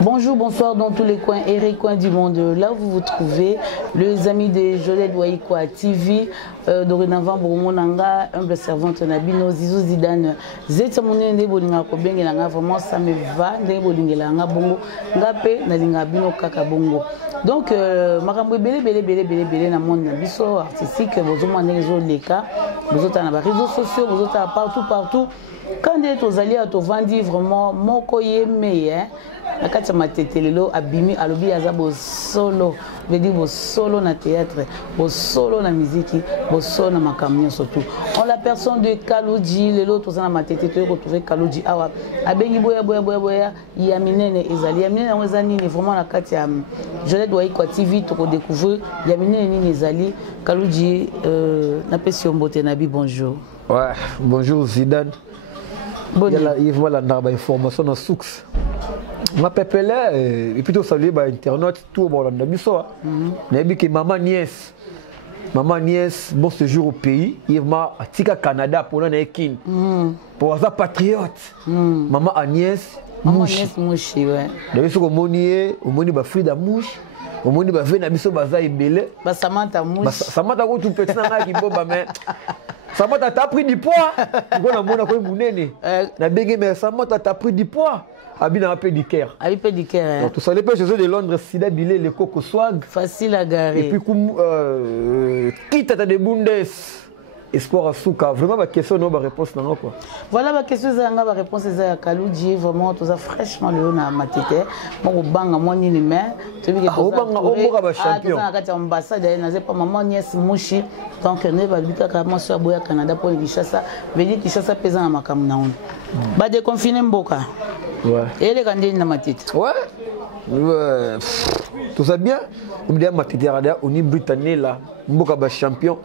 Bonjour, bonsoir dans tous les coins et recoins du monde. Là où vous vous trouvez, les amis de Jolette Waïkwa TV, dorénavant, Bourmonanga, humble servante Nabino, Zizou Zidane, Zetamone, Bolinga Kobenga, vraiment ça me va, Bolinga Bongo, Ngape, Nalinga Bino Kaka Bongo. Donc, Makambo belé na monde biso artistique, vous avez les cas, vous avez les réseaux sociaux, vous avez partout. Quand vous allez à vendre vraiment, moko yeme, la carte matetelelo abimi alobi azabo solo, veut dire solo na théâtre, solo na musique, solo na makamio surtout. On la personne de Kaloudji, les autres na matetelelo retrouver Kaloudji awa, abengi boya, yaminene ezali, yaminene ezali ni vraiment la carte ya Jolette Waïkwa TV to découvrir, yaminene ni ezali, Kaloudji na pesi mbote nabi bonjour. Ouais, bonjour Zidane. Bon, il y a une information dans Soux. Ma pépélé, et plutôt saluer par internet, tout au monde. Maman nièce, bon séjour au pays, il m'a tika Canada pour l'année pour sa patriote. Maman Agnès Mouchi, ouais. D'ailleurs, ce qu'on monier, au moni ba Frida Mouche, au moni ba Vena biso baza ibele. Ba Samantha Mouche. Samantha ko tout petit na ki boba mais Samantha t'as pris du poids. On a mona ko munene. Na benge mais Samantha t'as pris du poids. Abina un peu du cœur. Un peu du cœur. Donc tout ça les pêches de Londres, Sida Bilé, le Coco Swag. Facile à garer. Et puis comme quitte à des Bundes. Espoir à Souka, vraiment ma question non ma réponse non quoi. Voilà ma question zanga ma réponse c'est à Kaloudji vraiment tout ça fraîchement le na matete. Mon banga moi ni les mains. Tu veux que au banga ba champion. Ah quand ambassade na pas maman nièce Mouchi donc ne va bita kama so boya Canada pour Kinshasa. Venir Kinshasa pesant na makam na on. Ba déconfiner mboka. Ouais. Et les candidats na matete. Ouais. Tout ça bien. On me dit matete radio on est britannique là. Mboka ba champion.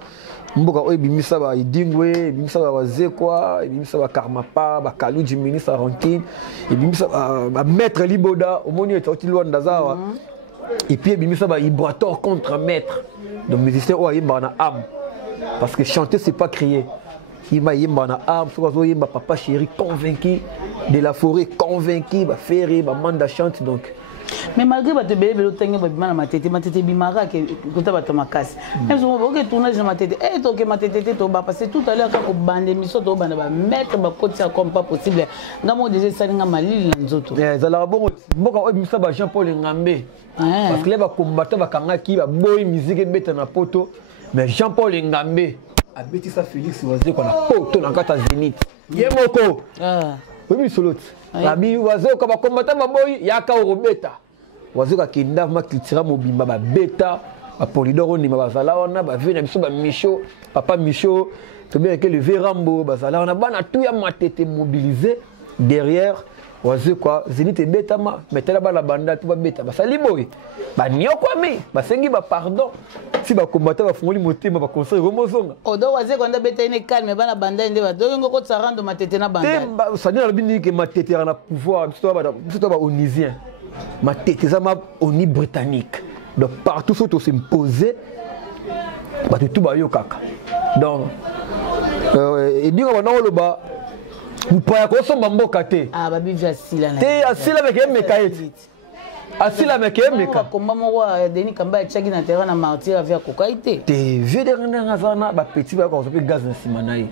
Mboka oyi bimisa ba idingwe bimisa ba wazekwa bimisa ba karmapa ba Kaloudji ministre Rantine bimisa ba maître Liboda omoni etoti Luanda zawa et puis bimisa ba Ibrator contre maître donc musicien o yimba na âme parce que chanter c'est pas crier yimba na âme so yimba papa chéri convaincu de la forêt convaincu ba ferry ba manda chante donc. Mais malgré que tu as matete bimara que tu as makasi. Même si on tournage de matete, et tu as matete parce que tout à l'heure quand on bande mission tu vas mettre ba côté comme pas possible. Ngamo déjà ça nga malili nzoto. Ça la bon mboka o bimisa ba Jean-Paul Ngambe. Parce que les ba combattant ba kanga ki ba boy musique beta na poto. Mais Jean-Paul Ngambe a beti ça Félix Wazé qu'on a poto na kata Zénith. Yemoko. Oui solot. Abi Wazé ko ba combattant ba boy yaka robeta. Wazuka kinda ma kitira mobimba ba beta ba polidoro ni ba zala wana ba vena biso ba Micho papa Micho to bien que le Verambo ba zala wana bana tout ya matete mobilisé derrière wazuka Zénith et beta ma metela ba la banda tout ba beta ba sali boy ba nyoko mi ba sengi ba pardon si ba combattant ba fongoli motema ba conseil remozonga odo wazuka nda beta ine calme bana banda inde ba dongo ko tsarando matete na banda te sani na bini ke matete na pouvoir biso ba onisien. Ma tête est au niveau britannique. Donc partout où tu s'imposer, tu tout bayo kaka. Donc et dire on a le bas, vous pouvez qu'on mambo kate. Ah babi facile là. T'es assis avec un mécaït. Assis avec un mécaït. Comment moi Denis Kamba tchagi na terrain na martyr avec kokaité. T'es vieux derrière na zana ba petit ba ko gaz na simanaï.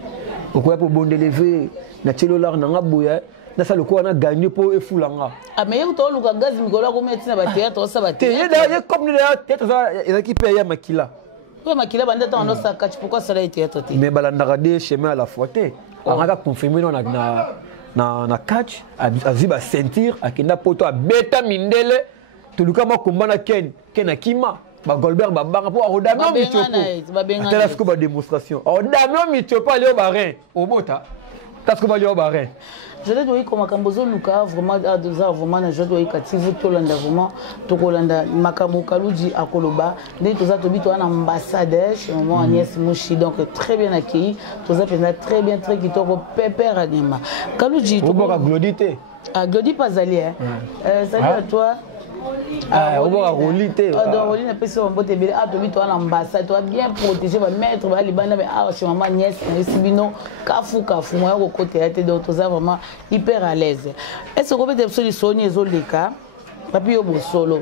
Au quoi pour bon lever na tchelo lar na ngaboya. Ça le quoi on a gagné pour efulanga. Ah mais tu as le gaz Nicolas comme tu na théâtre ça va théâtre. T'es comme le théâtre ça équipe ya makila. Ouais makila banda ta on ça catch pourquoi ça là théâtre té. Mais balanda des chemin à la fois té. On a confirmé na catch aziba sentir akina poto a beta mindele to lukama kombana ken akima ba Goldberg ba banga pour Rodamio Mitiopo. Tela ce que ba démonstration. Rodamio Mitiopo aller au barin au bota. Qu'est-ce que va aller au barin? Je l'ai dit comme Makambozo Luka vraiment à 2 ans vraiment je dois y captiver tout l'anda vraiment tout l'anda Makambo Kaloudji à Koloba dès que ça te dit toi un ambassadeur chez maman Agnès Mouchi donc très bien accueilli tout ça très bien très qui te pépère anima Kaloudji tu vois Glodité ah Glodi pas allé salut à toi Ah, on va rouler. Donc, on a fait un peu de bébé. Ah, tu as l'ambassade, tu as bien protégé, va mettre, va aller bana, mais ah, chez maman nièce, Sibino, Kafou, moi, au côté, tu es vraiment hyper à l'aise. Est-ce que vous avez des solutions, les cas, papi, au solo?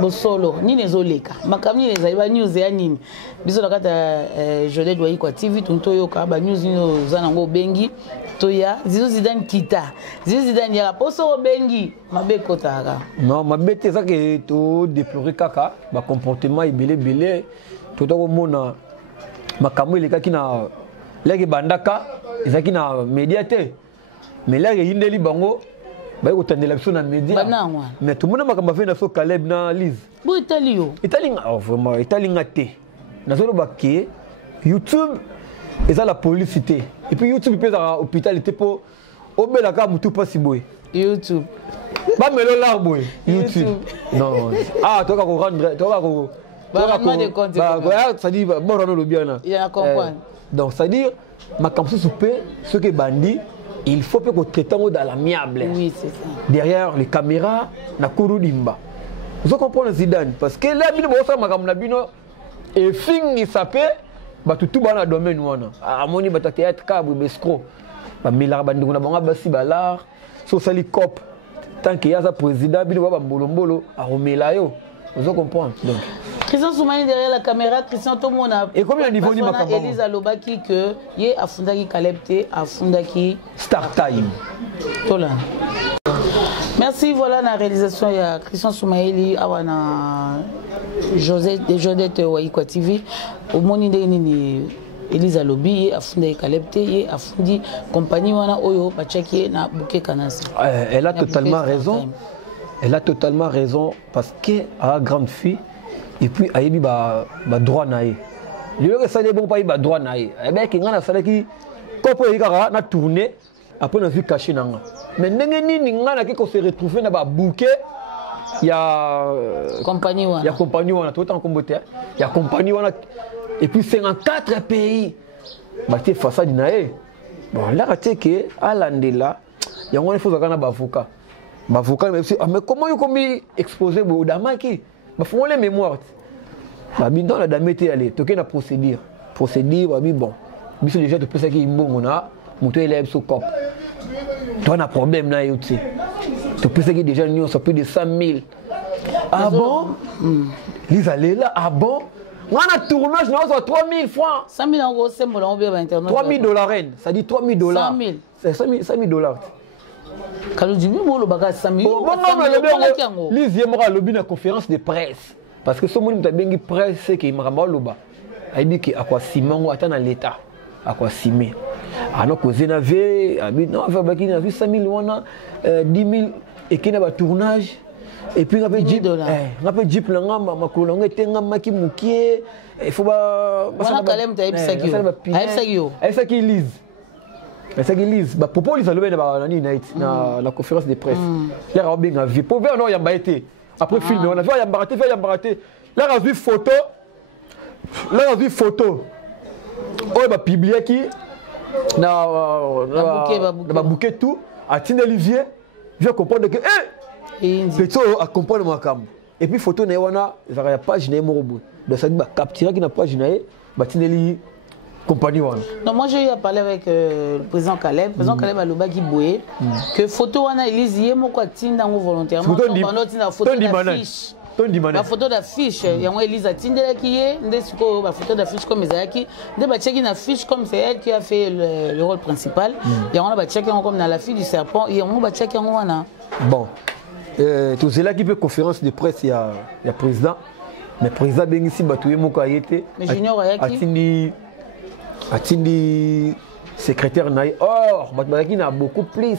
Bosolo ni nezoleka makamni ezaiba news ya nini biso nakata Jolette Waikwa TV tuntoyo ka ba news no zana ngo bengi toya Zizo Zidane kita Zizo Zidane ya poso bengi mabeko taka non mabete ça que to déplorer kaka ba comportement ibele to to mona makamwe le kaki na leki bandaka ezaki na médiateur mais là yindeli bango ba ko tandela biso na média mais tout le monde makamba fait na so Caleb na Liz bo italio italinga vraiment italinga te na solo baké YouTube eza la publicité et puis YouTube peut à hôpital était pour obela ka mutu pas si boy YouTube ba melo l'arbre YouTube non ah toi ka ko rendre toi ka ko bah ça dit bon on le bien là il a comprendre donc ça dit makamso soupe ce que bandi il faut que nous traitons dans l'amiable. Oui, c'est ça. Derrière les caméras, na kourou dimba. Vous comprenez Zidane parce que là, bino bossa makam na bino et fin ni sapé, ba tout bana domaine wana. Amoni ba théâtre kabu bescro. Ba milar bandi kuna banga basi balar, so sali cop. Tant qu'il y a ça président bino ba mbolombolo a romela yo. Vous comprenez donc. Christian Soumaïli derrière la caméra, Christian Tomona. Et combien de niveau ni makamba? Elisa Lobaki que ye afundaki Kalepte, afundaki Start Time. Tola. Merci, voilà la réalisation il y a Christian Soumaïli awana Jolette Waikwa TV. Au moni ni Elisa Lobi afundaki Kalepte, ye afundi compagnie wana oyo bachaki na Bouquet Kanasi. Elle a totalement raison. Elle a totalement raison parce que a grande fille et puis ayebi ba droit naé le que ça des bon pas ba droit naé e ben ki ngana sala ki kopo yikara na tourner après na vu caché nanga mais ndenge nini ngana ki ko se retrouver na ba bouquet ya compagnie wana tout en comboté ya compagnie wana et puis 54 pays ba te façade naé bon là tu que à landela ya ngone faut zakana ba avocat mais comment you commis exposer bo damaki ba font les mémoires ba bindon la dame était allé toquer na procédure ba bi bon biso déjà to pesa ki mbongo na moto élève so cop toi na problème na yo tu to pesa ki déjà nous ça plus de 100 000 ah bon les allés là ah bon on a tournage na so 3 000 francs 100 000 euros c'est bon on bien internet 3 000 $, ça dit 3 000 $. 100 000 $. Kaludimi bolo baka 100 000 €. Lizie mora lobi na conférence de presse parce que somo muta bengi presse c'est que makamba loba aibi ki akwa simango ata na l'état akwa simé ano kozena ve abi non va baki na 100 000 wana 10 000 et kina ba tournage et puis ngape jeep ngape jeep la ngamba makolo ngete ngamba ki mukie il faut ba wana kalem ta ibisakio aibisaki Lise. Mais c'est qu'ils bah pour les allumer na conférence de presse là on bien vu pour voir non y a baité après film on a vu y a baraté là on a vu photo on va publier qui na bouquet tout à Tine Olivier je comprendre que petit à comprendre ma cam et puis photo na wana la page na morobo donc ça dit bah capturer qui na page na ba Tine Olivier compagnie wana. Non, moi j'ai eu à parler avec le président Caleb. Le président Caleb a le bagi boué que photo wana Elise yemo ko tinda ngo volontairement la photo d'affiche yango Elise atindela ki ye ndesiko ba photo d'affiche comme ezaki nde ba check na fiche comme c'est elle qui a fait le rôle principal yango ba check comme dans la fille du serpent yango ba check yango wana. Bon tout cela qui fait conférence de presse il y a président mais président bengisi batuye moko ayete mais junior ayaki atindi secrétaire naï or bataki na beaucoup plus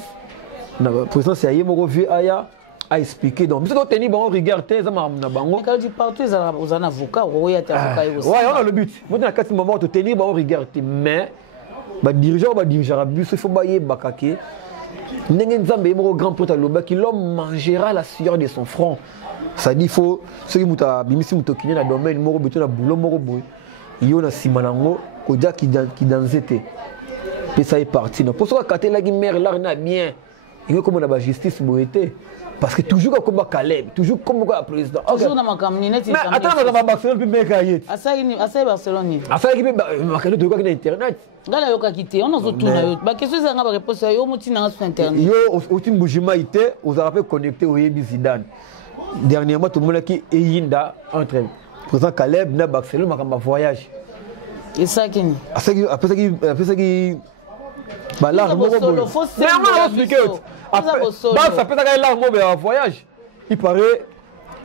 na président c'est ayé moko vieux aya a expliqué donc parce que teni bon regarder ça na bango mais quand tu partout aux un avocat ou y a avocat aussi ouais on a le but moi na kati moment to tenir bon regarder mais ba dirigeant bus il faut bailler bakake ndenge nzambe moko grand porte loba qui l'homme mangera la sueur de son front ça dit faut ce qui muta bimisi mutokine na domaine moko beto na boulot moko boy yo na simanango koja qui dans été puis ça est parti non pour ça quand la mère là na bien il y a comme la justice boité parce que toujours comme Caleb toujours comme le président toujours dans ma caminette mais attends ma Barcelone puis mec ayet asa Barcelone asa qui ma canette de quoi internet ngala yoka kité on ozo tuna yo ba question za nga ba réponse yo mutina sur internet yo au tim bujima ité aux arabes connecté au Yebi Zidane dernièrement tout le monde qui eyinda entre président Caleb na Barcelone ma voyage et ça qui après ça qui bah là je ça peut être là un voyage il paraît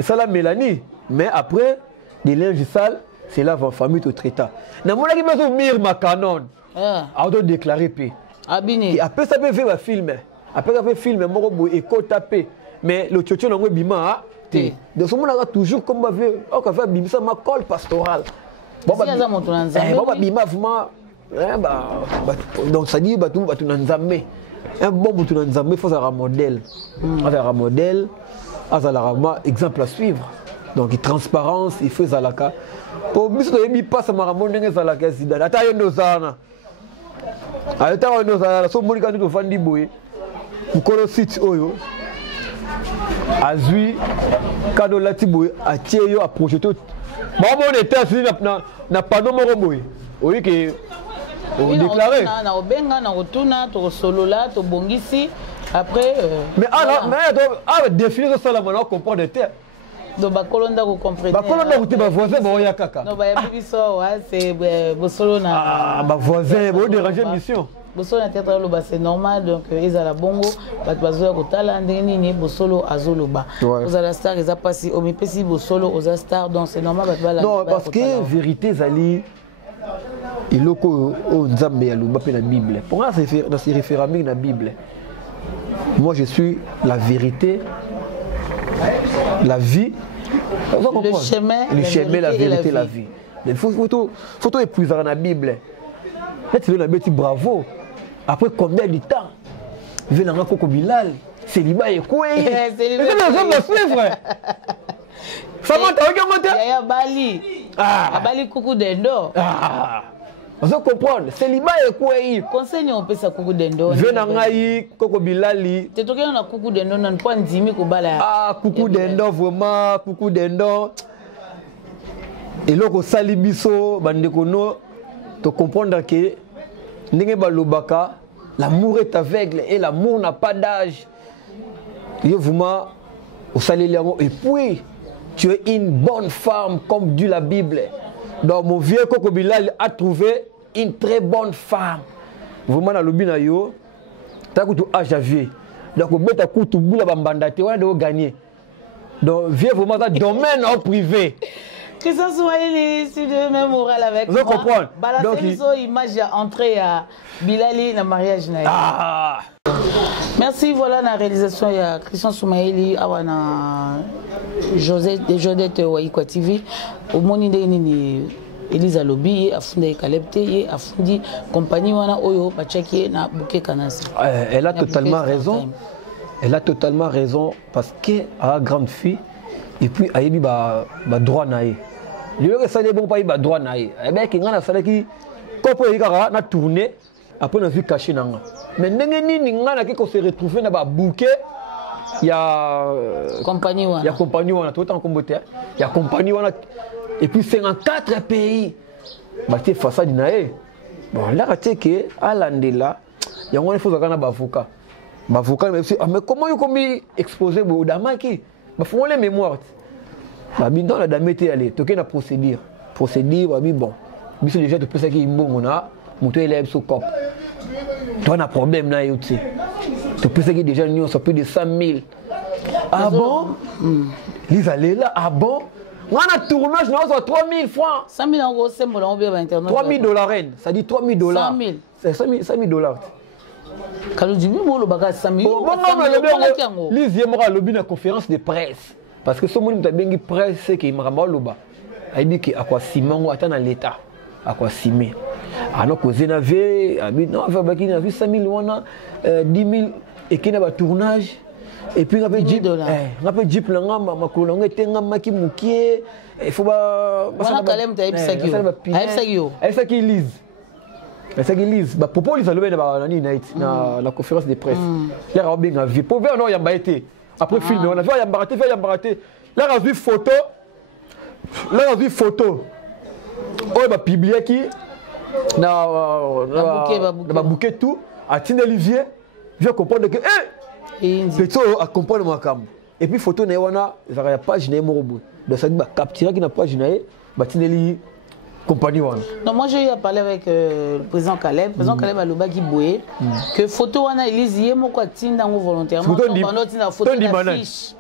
ça la Mélanie mais après des linges sales c'est là va famille au traita na mon qui besoin mir ma canon a doit déclarer paix abini après ça peut faire un film après ça fait film mon bo éco taper mais le tchotcho na bima té de ce monde là toujours comme va faire on va faire bimisa ma col pastoral bon bah bima vraiment donc ça dit batu nzambe un bon batu nzambe faut avoir un modèle avoir un modèle azala exemple à suivre donc transparence il faut zalaka pour biso to yebi passe marambo ndenge zalaka Zidane ata yo ndozana ata yo ndozana so monika ndo fandi boye mukolo site oyo azui kado lati boye atie yo a projeter ba bon était assis na panneau moko boye oui que on déclaré na obenga na rotuna to solola to bongisi après mais mais définir ça là on comprend de terre donc ba kolonda ko comprendre ba kolonda ko ba voisin ba ya kaka non ba ya biso wa c'est bosolo na ba voisin ba déranger mission bosolo na théâtre lo ba c'est normal donc ezala bongo ba bazo ko tala ndenge ni bosolo azoloba ozala star eza pasi o mipesi bosolo oza star donc c'est normal ba la non parce que vérité zali iloko o nzambe ya luba pe na Bible pour moi c'est référendum na Bible moi je suis la vérité la vie le chemin la vérité la vie il faut épuiser dans la Bible là tu veux la bête bravo après combien de temps il veut Coco Bilal célibat et quoi c'est le frère ça monte ya Bali Bali Coucou Dendo vous comprenez célibat et quoi conseil on peut ça Coucou Dendo vena ngai Coco Bilali te tokena na Coucou Dendo na point ndimi ko bala Coucou Dendo vraiment Coucou Dendo et loko sali biso bandeko no to comprendre que ndenge balobaka l'amour est aveugle et l'amour n'a pas d'âge yo vraiment au sali lango et puis tu es une bonne femme comme dit la Bible. Donc mon vieux Coco Bilal a trouvé une très bonne femme. Vraiment dans le bina yo, t'as coûté âge à vieux. Donc au bête à coûté boula bambandate, on a de gagner. Donc vieux vraiment dans domaine en privé. Que ça soit ici de même moral avec moi. Vous comprenez? Donc ils ont image à entrer à Bilali dans mariage na. Merci, voilà la réalisation, il y a Christian Soumaïli, Awana Jodette Waikwa TV, au Monide Nini Elisa Lobi, Afundi Kalepte, Afundi Compagnie Wana Oyo, Bachaki, na Bouké Kanasi. Elle a totalement raison. Elle a totalement raison parce qu'elle a grande fille et puis elle a droit naïe. Le lieu que ça n'est bon pas, il a droit naïe. Eh bien, qu'il y a un salaire qui, quand il a tourné, après on a vu caché nanga. Mais nengeni ningana qui se retrouver na ba bouquet il y a compagnie wana. Il y a compagnie wana tout en comboté. Il y a compagnie wana et puis 54 pays. Ba té façade naé. Bon là tu sais que à l'andela il y a un faut zakana ba avocat. Ba avocat mais comment il comme exposer bo damaki. Ba faut les mémoires. Ba bin dans la dame était allé toquer na procédure. Procédure ba bi bon. Biso déjà de plus ça qui mbongo na moto élève sous cop. Tu as un problème là, tu peux dire déjà nous sommes plus de 100 000. Ah bon? Ils allaient là, ah bon? On a tournage, nous avons 3 000 francs. 100 000 euros, c'est mon envie internet. 3 000 $, ça dit 3 000 $. 100 000. C'est 100 000 $. Quand tu dis, bon, le bagage 100 000 €. Lisez moi lobby na conférence de presse parce que ce monde a bien presse c'est qu'il m'a loba. Il dit que à quoi Simon attend dans l'état. À quoi Simé. Alors que Zenave, non, il a vu 5 000 wana, 10 000 et qu'il y a un tournage. Et puis, on a Jeep, on a Jeep, on a Maki Moukier. Il faut pas. On a Kalem, tu as Epsagio. Epsagio lise. c'est qu'il lise bah propos lise le na la conférence de presse là a bien vu pour ver non yamba été après film on a vu yamba raté là a vu photo oh bah publié qui na bouquet tout à Tine Olivier je comprendre que plutôt à comprendre ma cam et puis photo na wana il y a page na morobo donc ça dit bah capturer qui na page na bah Tine Olivier compagnie wana. Non, moi j'ai eu à parler avec le président Caleb. Le président Caleb a le bas qui boué que photo wana Elise yemo quoi tinda ngo volontairement pendant tinda photo d'affiche.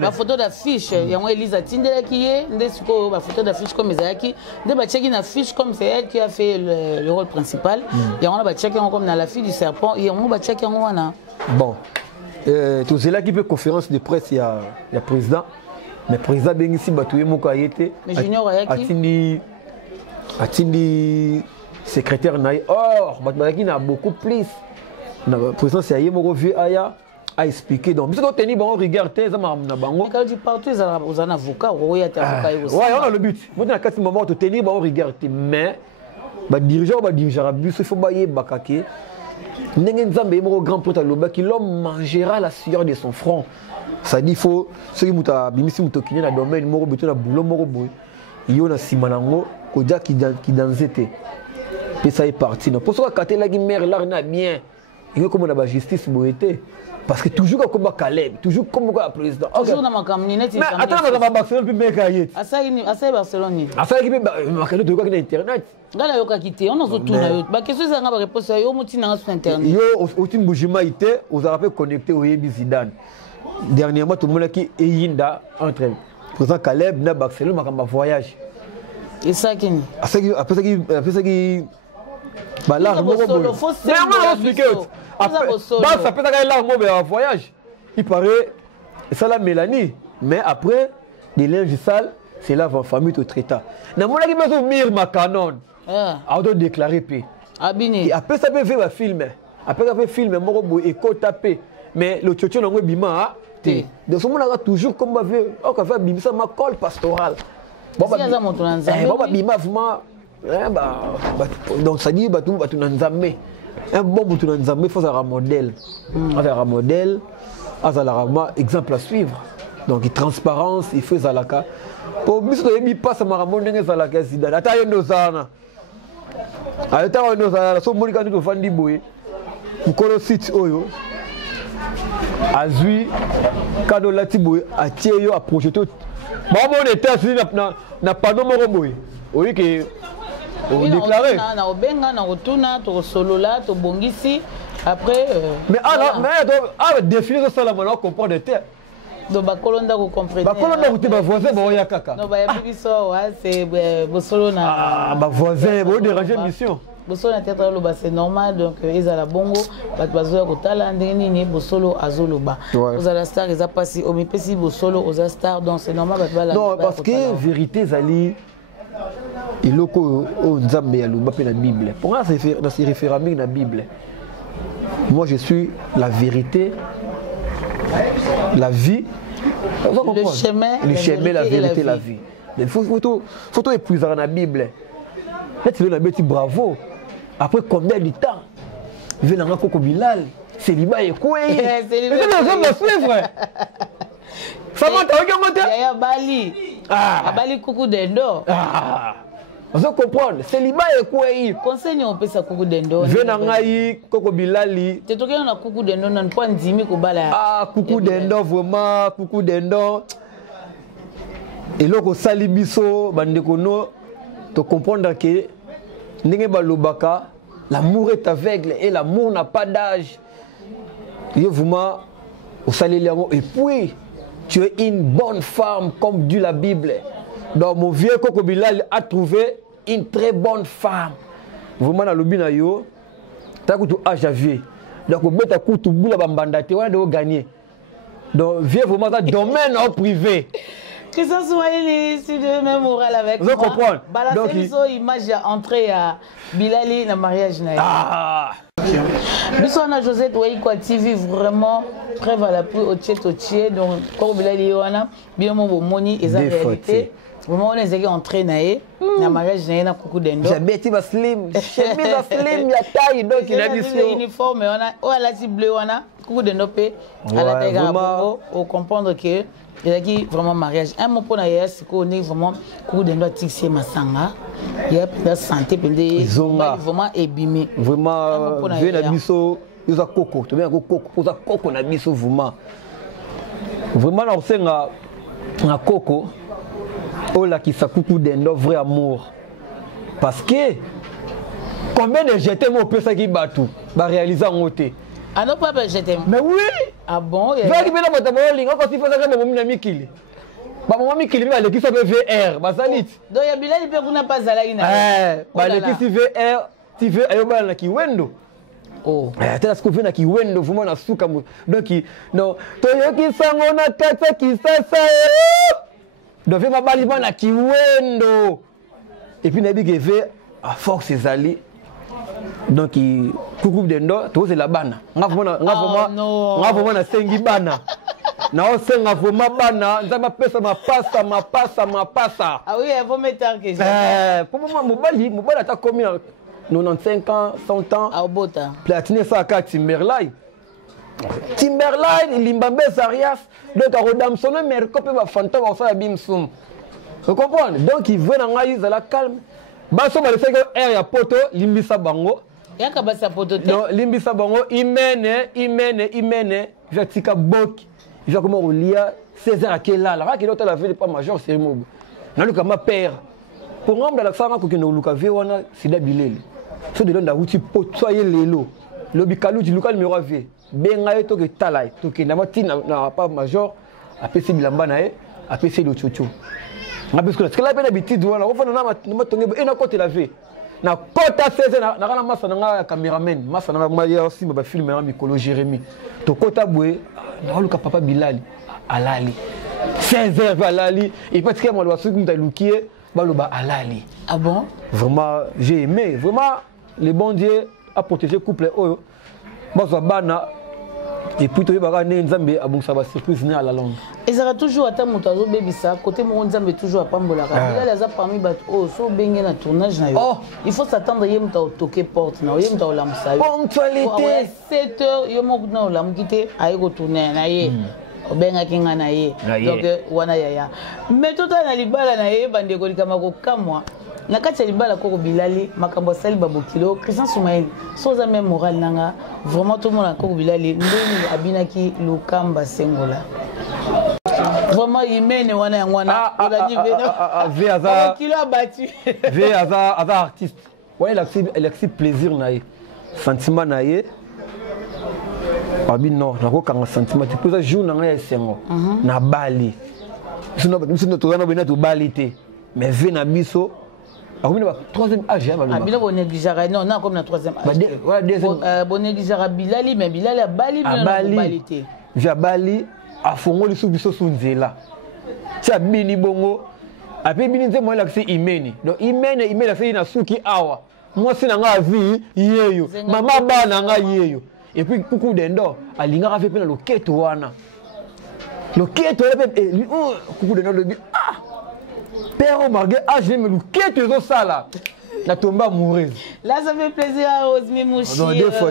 La photo d'affiche, il y a Elise a tinda qui est ndesiko la photo d'affiche comme Ezaki, de ba check une affiche comme c'est elle qui a fait le rôle principal. Il y a on va checker comme dans la fille du serpent, il y a on va checker en wana. Bon. Tout cela qui fait conférence de presse il y a président mais président Bengisi batoué moko ayete. Mais Junior Ayaki Atindi secrétaire naï or Batbalaki n'a beaucoup plus le président c'est Aye Moro vieux Aya a expliqué donc parce que tenir bon regard tes na bango quand tu parles tous aux avocats ou y a tes avocats aussi ouais on a le but moi dans quatre moment de tenir bon regard mais ba dirigeant bus il faut bailler bakake ndenge nzambe Moro grand porte loba qui l'homme mangera la sueur de son front ça dit faut ceux qui muta bimisi mutokine na domaine Moro beto na boulot Moro boy yo na simanango Kodja qui dansait et ça est parti. Pour ça que la mère là n'a bien. Il y a comme la justice boité parce que toujours comme Caleb, toujours comme le président. Toujours dans ma caminette. Mais attends, dans Barcelone puis mec Asa Barcelone. Asa qui Barcelone de quoi internet. Gala yoka quitté, on a tout na. Ba question ça nga réponse yo muti na sur internet. Yo au tim Boujima ité, aux rappels connecté au Yebi Zidane. Dernièrement tout le monde qui eyinda entre président Caleb na Barcelone makamba voyage. Et ça qui après ça qui bah là on ça peut être là on voyage il paraît ça la Mélanie mais après des linges sales c'est là va famille tout traita na mon qui besoin mire ma canon a doit déclarer paix abini après ça peut faire film après ça fait film moko éco taper mais le tchotcho na bima té de ce moment là toujours comme va faire on va faire bimisa ma col pastoral. Donc ça dit un bon bouton il faut un modèle. Un modèle, un exemple à suivre. Donc il transparence, il fait zalaka. Pour bis de passe maramon ndenge zalaka zida. Ata yendo zana. Ata yendo zana so monika ndo fandi boy. Mukolo site oyo. Azui kado lati boy atie yo a projeter. Maman était assis na panneau moko boy. Oui que on déclarer. Na obenga na rotuna to solola to bongisi après mais mais définir ça là on comprend de terre. Donc ba kolonda ko comprendre. Ba kolonda ko te ba voisin ba ya kaka. Non ba ya biso wa c'est bo solo na ba voisin bo déranger mission. Bosolo na théâtre loba c'est normal donc ezala bongo bat bazoya kotala ndenge ni bosolo azoloba ozala star eza pasi omipesi bosolo oza star donc c'est normal bat bala. Non parce que vérité zali iloko o nzambe ya loba pe na Bible. Pour moi c'est référendum na Bible. Moi je suis la vérité, la vie, le chemin, la vérité, la vie. Il faut épuiser dans la Bible. Là tu veux la bête bravo. Après combien de temps il veut l'envoyer Coco Bilal, célibat et quoi? C'est le suivre. Ça monte, regarde. Il y a Bali. Bali Coucou Dendo. On se comprendre, célibat et quoi? Conseil on peut ça Coucou Dendo. Je n'engaille Coco Bilali. Tu toqué on a Coucou Dendo non pas ndimi ko bala. Coucou Dendo vraiment, Coucou Dendo. Et là ko salibiso bandeko no te comprendre que ndenge balobaka l'amour est aveugle et l'amour n'a pas d'âge. Yo vraiment au salé et puis tu es une bonne femme comme dit la Bible. Donc mon vieux Coco Bilal a trouvé une très bonne femme. Vraiment na lobi na yo ta kutu âge à vieux. Donc beta kutu bula bambanda te wana de gagner. Donc vieux vraiment ça domaine en privé. Christian Soumaïli, si je même moral avec moi. Vous comprenez? Donc, il image entrée à Bilali dans le mariage. Nous sommes à Josette Waïkwa TV, vraiment preuve à l'appui au tché. Donc, quand Bilali Yoana, bien mon moni et sa réalité. Vraiment, on est entré dans le mariage, il y a beaucoup d'endo. J'ai bêti ma slim. J'ai mis ma slim, il y a taille, donc il a mis sur uniforme, on a la bleu, on a beaucoup d'endo, à la taille pour comprendre que il y a vraiment mariage. Un mot pour la c'est qu'on est vraiment beaucoup d'endo à tixer ma sanga. Il y a la santé, vraiment ébimé. Vraiment, vieux Nabiso, il y a coco, tu viens coco Nabiso, vraiment. Vraiment, on sait un coco. Oh là qui ça coucou d'un vrai amour parce que combien de jetés mon père ça qui bat tout va réaliser en côté ah non pas jeter mais oui ah bon il va qui peut la mettre mon ligne quand il faut ça que mon ami kili ba mon ami kili mais l'équipe ça VR ba salit donc ya Bilal il peut qu'on n'a pas zala ina ba l'équipe VR tu veux ayo ba na ki wendo oh tena siku vina ki wendo vraiment na suka donc non toyoki sango na kata kisasa donc ma baliba na kiwendo et puis nabi geve à force ezali donc coucou dendo to c'est la bana nga vraiment na sengi bana na o senga vraiment bana nzamba pesa mapasa ah oui il faut mettre que ça pour moi mobali ata komi 95 ans 100 ans au bota platine ça ka Timberline, Limbambe Zarias, donc à Rodamson, Mercope va fantôme va faire bimsum. Vous comprenez? Donc il veut dans la calme. Basso va le faire que air ya poto, limbisa bango. Ya ka basa poto te. Non, limbisa bango, imene, je tika bok. Je comment on lia César à quel là, là qui l'autre la ville pas major c'est mo. Na luka ma père. Pour ngamba la sanga ko kino luka ve wana sida bilele. So de londa wuti poto soyez lelo. Lobi kalu di luka numéro V. Benga to ke talai to ke na matina na pas major a PC bilamba na e a PC do chocho na parce que la bena bitid wana ko fana na matonge e na côté la vie na kota 16 na kana masa na cameraman masa na ma ya aussi ba film na mikolo Jérémy to kota boé na luka papa Bilali alali 16h alali et parce que moi le wasu kumta lukie baloba alali ah bon vraiment j'ai aimé vraiment le bon Dieu a protégé couple oyo bazo bana et puis tu vas ne nzambe abungisa ba surprise ne à la longue et ça va toujours attendre mutazo bebisa côté mon nzambe toujours apambola il y a za parmi bat oh so bengé na tournage na yo il faut s'attendre yem ta toquer porte na yem ta olamsa ponctualité 7h yo mo na olamkite ayi ko tourner na ye obenga kinga na ye donc wana yaya mais tout na libala na ye bande ko likama ko kamwa na kati ya libala koko Bilali makambo sali babokilo Christian Soumaïli soza même moral nanga vraiment tout le monde koko Bilali ndeni abinaki lukamba sengola vraiment imene wana yangwana ola divena ve aza kilo abattu ve aza artiste ouais il accepte plaisir na ye sentiment na ye abi non na ko kanga sentiment tu peux jour na ya sengo na bali sino to na bena to bali te mais ve na biso ah oui, troisième âge. Ah, Bilal, on négligera. Non, non, comme la troisième âge. On négligera Bilali, mais Bilal a Bali, mais j'ai Bali, à Fongo, les sous-bisous sont là. C'est Bini Bongo. Après, Bini, c'est moi, là, c'est Imeni. Donc, Imeni, la fille, il a Souki Awa. Moi, c'est la vie, yeyo. Maman, ba, yeyo. Et puis, coucou d'endo, à l'Inga, a fait le Ketouana. Le Ketouana, coucou d'endo, le dit, ah! Père Marguerite, je vais me louquer tous les ça là. La tombe à mourir. Là, ça fait plaisir à Osmi Mouchi. Non, deux fois,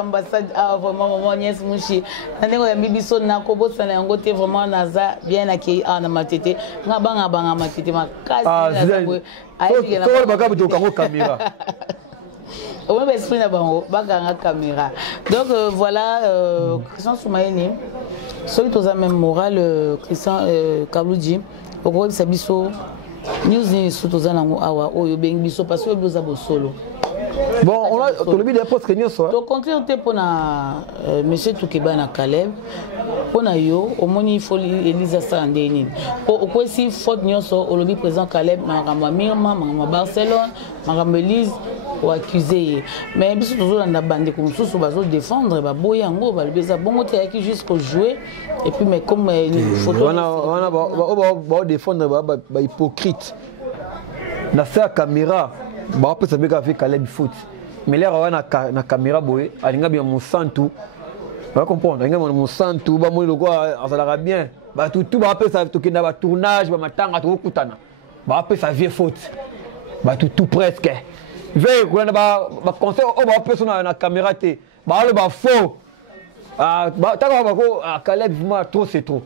ambassade à vraiment maman Niès Mouchi. Nango ya bibiso na kobo sana ngote vraiment naza bien accueilli na matete. Ngabanga matete makasi na zabwe. Ayi na. Toi bakabu to kango caméra. On va esprit na bango bakanga caméra. Donc voilà Christian Soumaïli. Celui qui a même moral Christian Kabloudji. Pourquoi ça biso news ni surtout za nango awa oyo bengi biso parce que biso za solo. Bon, on a tout le bide poste que nyoso. To conclure te pona monsieur Tukeba na Caleb. Pona yo omoni faut Elisa Sandeni. O ko si faute nyoso olobi président Caleb na ngamba Mirma, ngamba Barcelone, ngamba Elise accusé. Mais biso tozolanda bandeko mosusu bazodéfendre baboya yango balobeza bongo te ayaki juste jouer et puis mais comme photo on défendre ba hypocrite na sa caméra ba peut savoir avec Caleb foot mais là on na caméra boye alinga bien mon santu va comprendre alinga mon santu ba mo loko azalaka bien ba tout ba peut ça tokenda ba tournage ba matanga to kutana ba peut ça vie faute ba tout presque veille kuna ba conseil o ba peut na caméra te ba le ba faux ba ta ba ko Caleb vraiment trop c'est trop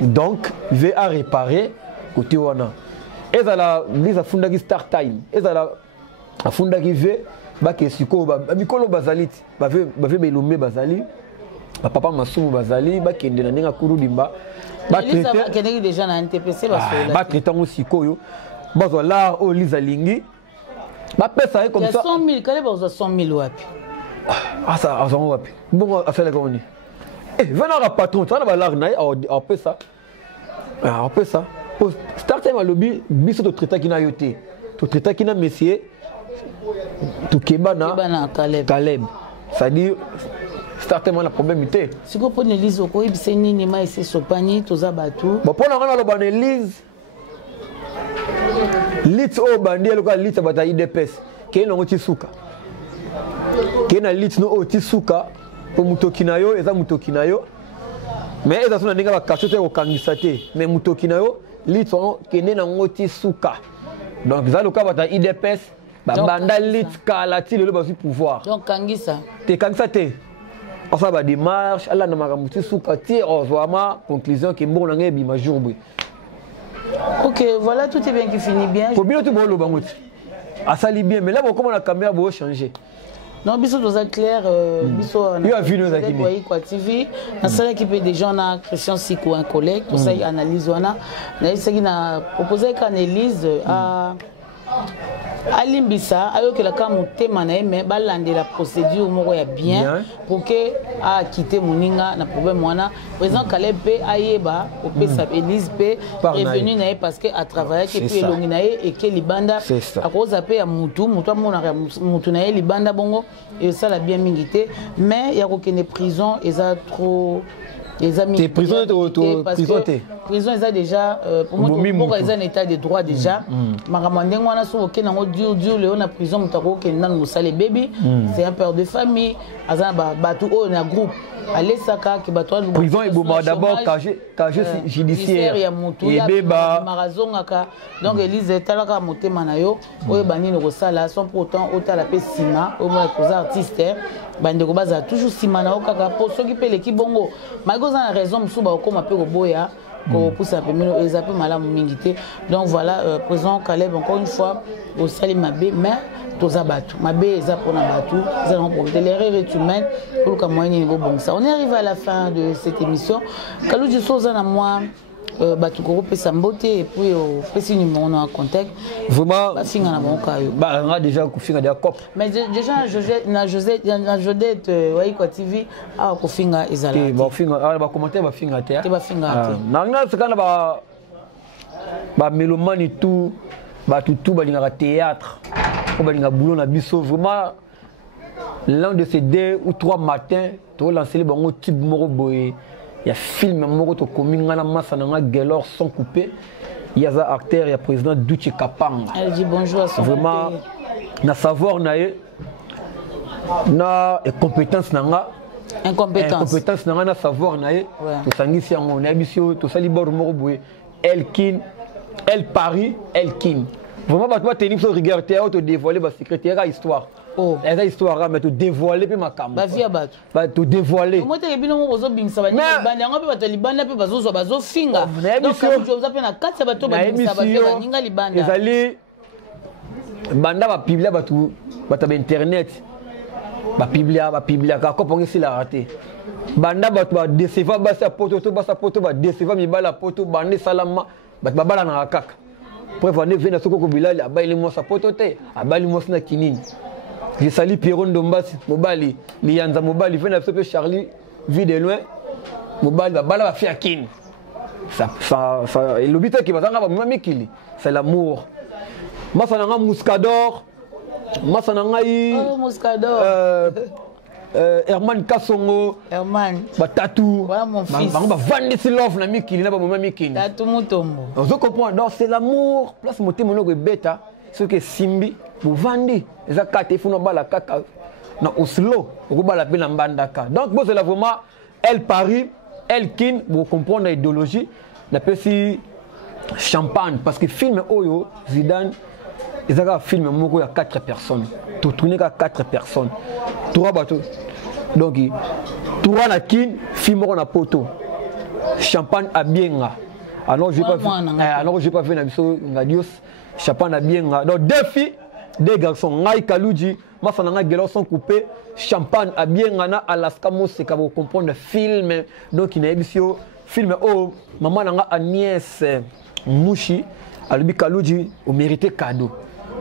donc veille à réparer côté wana ezala lisa fundaki start time ezala afundaki ve ba kesiko ba mikolo bazaliti ba ve belombe bazali ba papa masumu bazali ba kende na ninga kurudimba ba traiter keneki déjà na NTPC ba traiter aussi koyo bazo là o lisa lingi ba pesa comme ça 100 000 kale ba 100 000 wapi ça azon wapi bon affaire ko ni venant à patron ça na ba lar na a pesa a pesa pour starter ma lobby biso to traiter kina yote to traiter kina messier to kebana Caleb c'est-à-dire starter ma problèmeité si ko pone lizo ko ibise nini ma ese sopani toza batu ba pona ngana lo bana lise lit o bandi lo ka lit bata IDPS ke no ngoti suka ke na lit no o ti suka po mutoki na yo eza mutoki na yo mais eza sona ninga ba kachote ko kangisa te mais mutoki na yo lit so kene na ngoti suka donc za loka bata IDPS ba banda lit kala ti le ba su pouvoir donc kangisa te enfin ba démarche ala na maka muti suka ti ozwama conclusion ke mbongo na ngebi ma jour boy. OK, voilà, tout est bien qui finit bien. Pour bien tout bon le bangout a sali bien mais là bon comment la caméra va changer. Non, biso doza clair biso a vu nos akini quoi TV na sala équipe des gens na Christian Siko un collègue pour ça analyse wana na isaki na proposer qu'analyse à alimbisa ayokela ka motema na mais balande la procédure moko ya bien pour que a quitter moninga na problème wana président Caleb pe ayeba au pesa Elise pe revenu na parce que à travailler que puis longi na et que libanda à cause pe ya mutu amona mutu na libanda bongo et ça la bien mingité mais ya ko kene prison eza trop les amis t'es prison prison ils a déjà pour moi ils ont un état de droit déjà makamande ngwana so okena ngo dur le na prison mutako kena ngusale baby c'est un père de famille azana ba tout na groupe aller saka ki bato prison et bomba d'abord cagé judiciaire et beba marazongaka donc Elise talaka motema na yo oyo bani no sala sans pourtant otala pe sima au moins les artistes bande ko baza toujours sima na okaka po soki pe l'équipe bongo maiko za raison musuba okoma pe ko boya ko poussa pe mino ezape malamu mingité donc voilà président Caleb encore une fois au sali mabe mais toza batu mabe eza pona batu eza non problème l'erreur est humaine pour que moyen niveau bon ça on est arrivé à la fin de cette émission Kalouji Soza na moi batu ko pesa mbote et puis pesi numéro en contact vraiment ba finga na bon kayo ba nga déjà ko finga dia cop mais déjà Josette Waiko TV a ko finga ezala ba finga ba commenter ba finga te ba finga te na nga sekana ba mélomane tout ba tout ba linga théâtre ko ba linga boulot na biso vraiment l'un de ces 2 ou 3 matins to lancer le bango type moko boy. Il y a film moko to kominga na massa na Gelor sans couper. Il y a un acteur, il y a président Duchi Kapanga. Elle dit bonjour à son vraiment na savoir na compétence nanga incompétence nanga na savoir nae to sangisi yango na bisio to sali bor moko boye Elkin El Paris Elkin vraiment ba toi tenir so regarder auto dévoiler ba secrétaire histoire. Oh, elle a histoire mais tu dévoiler pe makambo. Ba via batu. Ba tu dévoiler. Moi te bino mo bozo bingisa ba ni banda ngo pe bato libanda pe bazo bazo finga. Donc quand je vous appelle na 4 bato ba bingisa ba via ninga libanda. Ezali banda ba publier batu bata ba internet. Ba publier ka ko pongi sila raté. Banda batu ba décevoir ba sa poto ba décevoir mi bala poto bande salama ba bala na kaka. Pour vendre vena soko ko bilali abaili mo sa poto te abali mo na kinini. Je salue Pierron Dombas, Mobali, Lianza Mobali, il fait Charlie, vu de loin, Mobali, Bala va faire kin. Et l'obité qui va s'en avoir, c'est l'amour. Moi, ça n'a pas Mouscador, Masanangai. Oh, Moscador. Herman Kassongo. Herman. Tatou. Voilà mon fils. Vandi si love na mikili na ba mama mikili. Tatou Mutombo. On se comprend. Donc c'est l'amour. Place moté mono ko beta. Ce que Simbi. Vous vendez. Les akate funa bala kaka. Na Oslo. Ko bala pe na mbandaka. Donc bon c'est là vraiment elle Paris, elle kin pour comprendre l'idéologie. La petit champagne parce que film Oyo Zidane. Ils ont un film où il y a 4 personnes. Tout tourné à 4 personnes. 3 bateaux. Donc, 3 na kin, film on a poto. Champagne à bien. Alors, je n'ai pas vu la Dios. Champagne à bien. Donc, 2 filles, 2 garçons. Ngai Kaluji, Masana Gelo sont coupés. Champagne à bien. Alaska Mose, vous comprendre le film. Donc, il y a un film où maman n'a Agnès Mouchi. Alubi Kaluji, au mérité cadeau.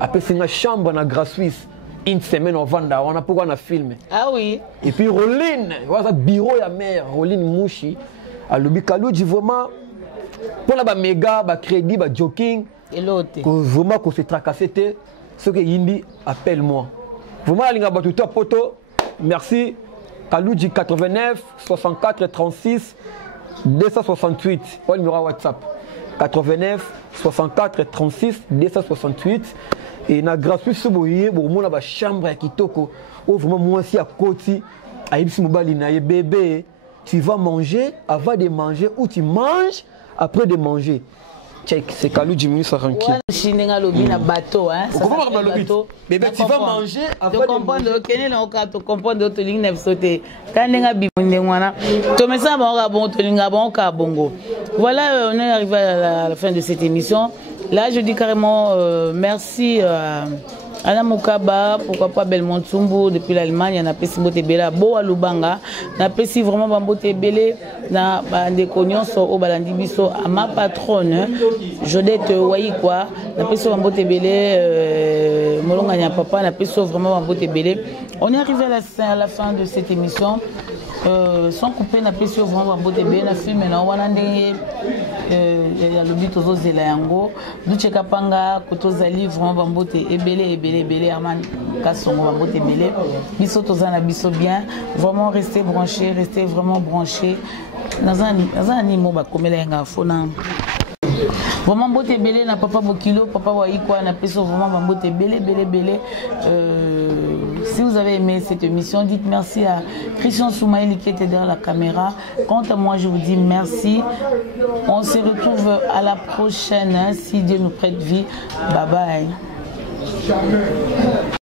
Après, c'est une chambre dans Gras Suisse. Une semaine au Vanda, on a pourquoi on a filmé. Ah oui. Et puis Roline, voilà bureau ya mère, Roline Mouchi. Alubi Kaluji, vraiment, pour la méga, crédit, joking. Et l'autre. Vraiment, qu'on s'est tracassé, ce que Yindi appelle-moi. Vraiment, la ligne tout poto. Merci. Kaluji 89 64 36 268. Pour le numéro WhatsApp. 89 64 36 268 et na gratuit ce boyer pour mon la chambre à kitoko ou vraiment moi aussi à côté à ibsi mobali na bébé tu vas manger avant de manger ou tu manges après de manger check c'est Kalou Jimmy ça tranquille chinenga lobi na bateau hein ça va le bateau bébé tu vas manger avant de comprendre kenel na ka to comprendre to ligne neuf sauter kanenga bimonde ngwana to mesa ba ka bon to linga bon ka bongo. Voilà, on est arrivé à la fin de cette émission. Là, je dis carrément merci à Anna Moukaba, pourquoi pas Belmont Tsumbu depuis l'Allemagne, on a pesi Bote Bela, Bo Alubanga, on a pesi vraiment Bote Bele, na des cognons au Balandi Biso, à ma patronne, Jodette Waïkwa, on a pesi Bote Bele, Molonga Papa, on a pesi vraiment Bote Bele. On est arrivé à la fin de cette émission. Sans couper na pesi vraiment Bote Bele, na film na wanande le but aux Zélango, Duche Kapanga, Kotozali, vraiment Bambote, Ebele, Aman, Kassongo, Bambote, Ebele, Biso Tozana, Biso bien, vraiment rester branché, rester vraiment branché. Dans un animal, comme elle est en fona. Vraiment Bote Bele, na papa Bokilo, papa Waïkwa, na peso vraiment Bambote, Bele. Si vous avez aimé cette émission, dites merci à Christian Soumaïli qui était derrière la caméra. Quant à moi, je vous dis merci. On se retrouve à la prochaine, hein, si Dieu nous prête vie. Bye bye.